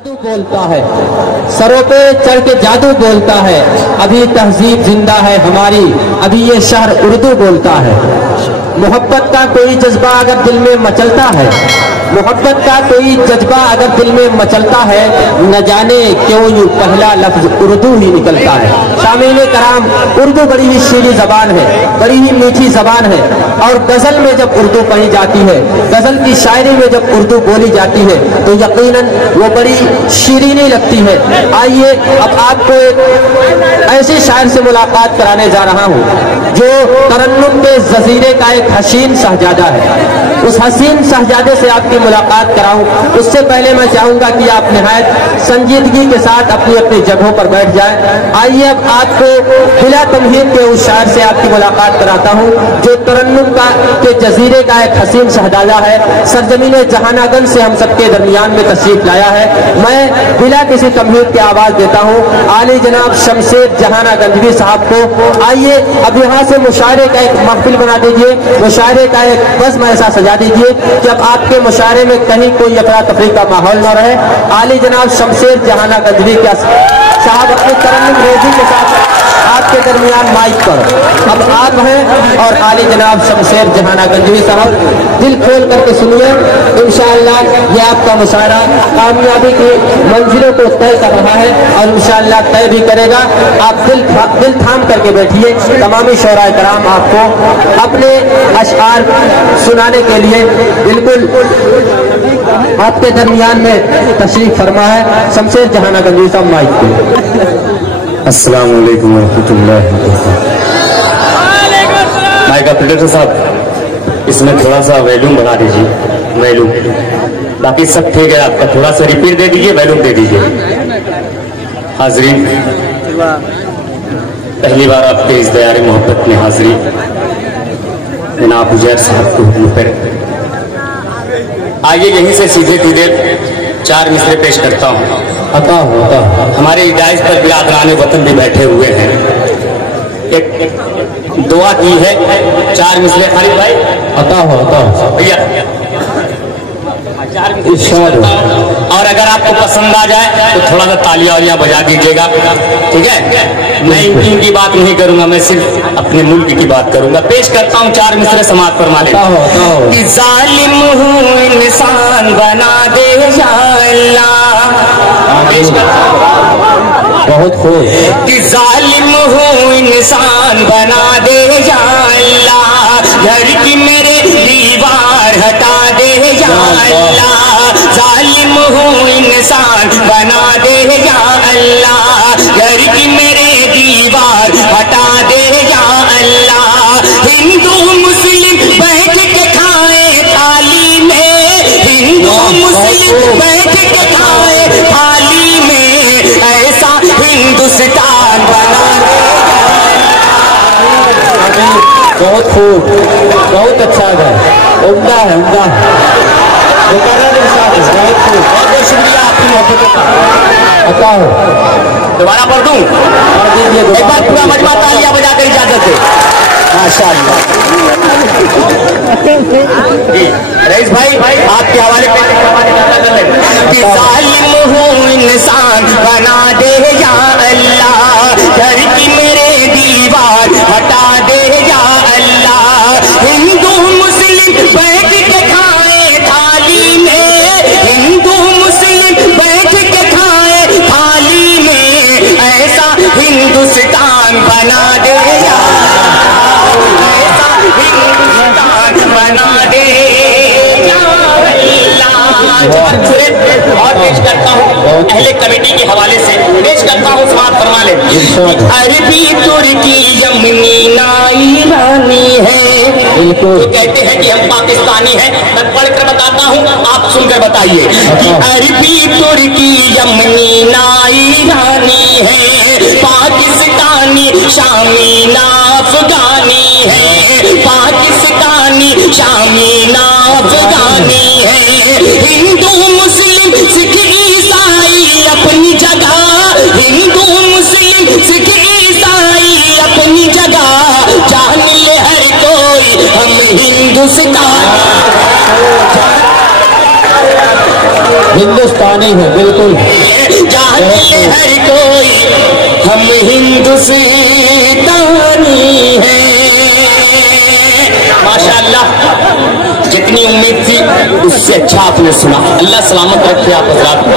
जादू बोलता है, सरों पे चढ़ के जादू बोलता है। अभी तहजीब जिंदा है हमारी, अभी ये शहर उर्दू बोलता है। मोहब्बत का कोई जज्बा अगर दिल में मचलता है, मोहब्बत का कोई जज्बा अगर दिल में मचलता है, न जाने क्यों यूं पहला लफ्ज उर्दू ही निकलता है। शामीन कराम, उर्दू बड़ी ही शीरी जबान है, बड़ी ही मीठी जबान है, और गजल में जब उर्दू पढ़ी जाती है, गजल की शायरी में जब उर्दू बोली जाती है, तो यकीनन वो बड़ी शीरीनी लगती है। आइए अब आपको एक ऐसे शायर से मुलाकात कराने जा रहा हूँ जो तरन्नुम के जजीरे का एक हसीन शहजादा है। उस हसीन शहजादे से आपकी मुलाकात कराऊं, उससे पहले मैं चाहूंगा कि आप निहायत संजीदगी के साथ अपनी अपनी जगहों पर बैठ जाएं। आइए अब आपको बिला तमहीद के उस शायर से आपकी मुलाकात कराता हूं जो तरन्नुम के जजीरे का एक हसीन शहजादा है, सरजमीन जहानागंज से हम सबके दरमियान में तशरीफ लाया है। मैं बिला किसी तमहीद की आवाज देता हूं आली जनाब शमशेर जहानागंजवी साहब को। आइए अब यहाँ से मुशायरे का एक महफिल बना दीजिए, मुशायरे का एक बज़्म ऐसा सजा दीजिए कि अब आपके मुशायरे में कहीं कोई अफरा तफरी का माहौल न रहे। आली जनाब शमशेर जहानागंजवी का साहब अपनी तरन्नुम रेजी के साथ आपके दरमियान माइक पर अब आप हैं, और आली जनाब शमशेर जहानागंजवी साहब दिल खोल करके सुनिए। इंशाअल्लाह ये आपका मुशायरा कामयाबी की मंजिलों को तय कर रहा है और इंशाअल्लाह तय भी करेगा। आप दिल थाम करके बैठिए। तमामी शोराए कराम आपको अपने अशआर सुनाने के लिए बिल्कुल आपके दरमियान में तशरीफ फरमा है। शमशेर जहानागंजवी साहब माइक पे। अस्सलाम वालेकुम रहमतुल्लाहि व बरकातहू। माइक ऑपरेटर साहब, इसमें थोड़ा सा वॉल्यूम बढ़ा दीजिए, वॉल्यूम। बाकी सब ठीक है, आपका थोड़ा सा रिपीट दे दीजिए, वॉल्यूम दे दीजिए। हाजरीन, पहली बार आपके इस दयारे मोहब्बत में हाजिरी जनाब उजैर साहब को हुक्म पर। आइए यहीं से सीधे सीधे चार मिसरे पेश करता हूँ। अता होता हमारे इजाज़त पर बिरादराने वतन भी बैठे हुए हैं। एक दुआ की है, चार मिसरे खालिद भाई अता होता भैया चार मिसरे। और अगर आपको पसंद आ जाए तो थोड़ा सा तालियां वालियां बजा दीजिएगा, ठीक है। मैं इनकी बात नहीं करूंगा, मैं सिर्फ अपने मुल्क की बात करूंगा। पेश करता हूँ चार मिसरे, समाज फरमा ले। जालिम हूँ इंसान बना दे या अल्लाह। बहुत खूब। कि जालिम हूँ इंसान बना दे या अल्लाह, घर की मेरे दीवार हटा दे या अल्लाह। जालिम हूँ इंसान बना दे या अल्लाह, घर की मेरे दीवार हटा दे या अल्लाह। हिंदू मुस्लिम बैठ के खाए थाली में, हिंदू मुस्लिम बैठ के खाए थाली में, ऐसा हिंदुस्तान बना दे। बहुत खूब, बहुत अच्छा है, उम्दा है, उम्दा है। बहुत खूब, बहुत शुक्रिया आपकी मोहब्बत का। दोबारा पढ़ दूं? एक बार पूरा मजमा तालियां बजा कर इजाजत है। माशाअल्लाह। रईस भाई आपके हवाले पे जालिम हूँ इंसान बना दे या अल्लाह, घर की मेरे दीवार हटा दे या अल्लाह। हिंदू मुस्लिम बैठ के खाए थाली में, हिंदू मुस्लिम बैठ के खाए थाली में, ऐसा हिंदुस्तान बना दे या बना दे और पेश करता हूँ अहले कमेटी के हवाले से पेश करता हूँ, समाज फरमा ले। अरबी तुर्की यमनी नाई रानी है, तो कहते हैं कि हम पाकिस्तानी हैं। मैं पढ़कर बताता हूँ, आप सुनकर बताइए। अरबी तुर्की यमनी नाई रानी है, पाकिस्तानी शामी अफगानी है, पाकिस्तानी शामी अफगानी है। हिंदू मुस्लिम सिख ईसाई अपनी जगह, हिंदू मुस्लिम सिख ईसाई अपनी जगह, जान ले हर कोई हम हिंदुस्तान। हिंदुस्तान نہیں ہے، بالکل جانتے ہر کوئی ہم ہندوستانی ہیں. ماشاءاللہ جتنی امید تھی اس سے اچھا آپ نے سنا. اللہ سلامت رکھے آپ حضرات کو.